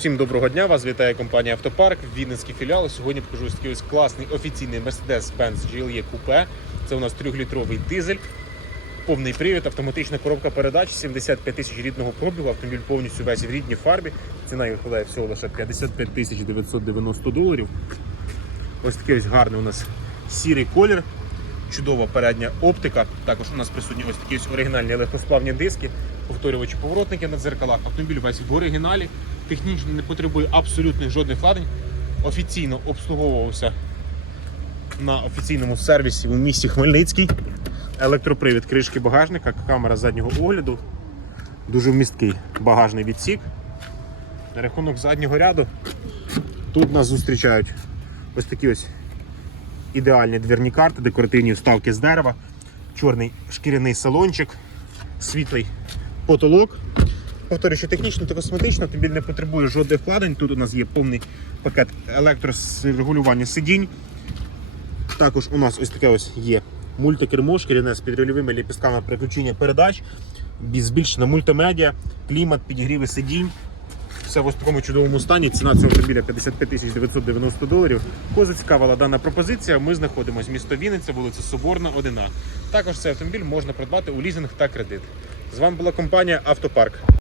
Всім доброго дня! Вас вітає компанія Автопарк, Вінницький філіал. Сьогодні покажу ось такий ось класний офіційний Mercedes-Benz GLE Coupe. Це у нас 3-літровий дизель, повний привід, автоматична коробка передач, 75 тисяч рідного пробігу. Автомобіль повністю весь в рідній фарбі. Ціна його складає всього лише 55 тисяч 990 доларів. Ось такий ось гарний у нас сірий колір. Чудова передня оптика. Також у нас присутні ось такі ось оригінальні легкосплавні диски, повторювачі поворотники на дзеркалах. Автомобіль весь в оригіналі, технічно не потребує абсолютно жодних вкладень. Офіційно обслуговувався на офіційному сервісі у місті Хмельницький. Електропривід кришки багажника, камера заднього огляду, дуже вмісткий багажний відсік. На рахунок заднього ряду тут нас зустрічають ось такі ось ідеальні двірні карти, декоративні вставки з дерева, чорний шкіряний салончик, світлий потолок. Повторюю, що технічно та косметично тобі не потребує жодних вкладень. Тут у нас є повний пакет електрорегулювання сидінь. Також у нас ось таке ось є мультикермо, шкіряне з підрульовими ліпістками переключення передач, збільшена мультимедіа, клімат, підігріви сидінь. Все в ось такому чудовому стані. Ціна цього автомобіля 55 тисяч 990 доларів. Кого зацікавила дана пропозиція, ми знаходимося місто Вінниця, вулиця Соборна, 1А. Також цей автомобіль можна придбати у лізинг та кредит. З вами була компанія Автопарк.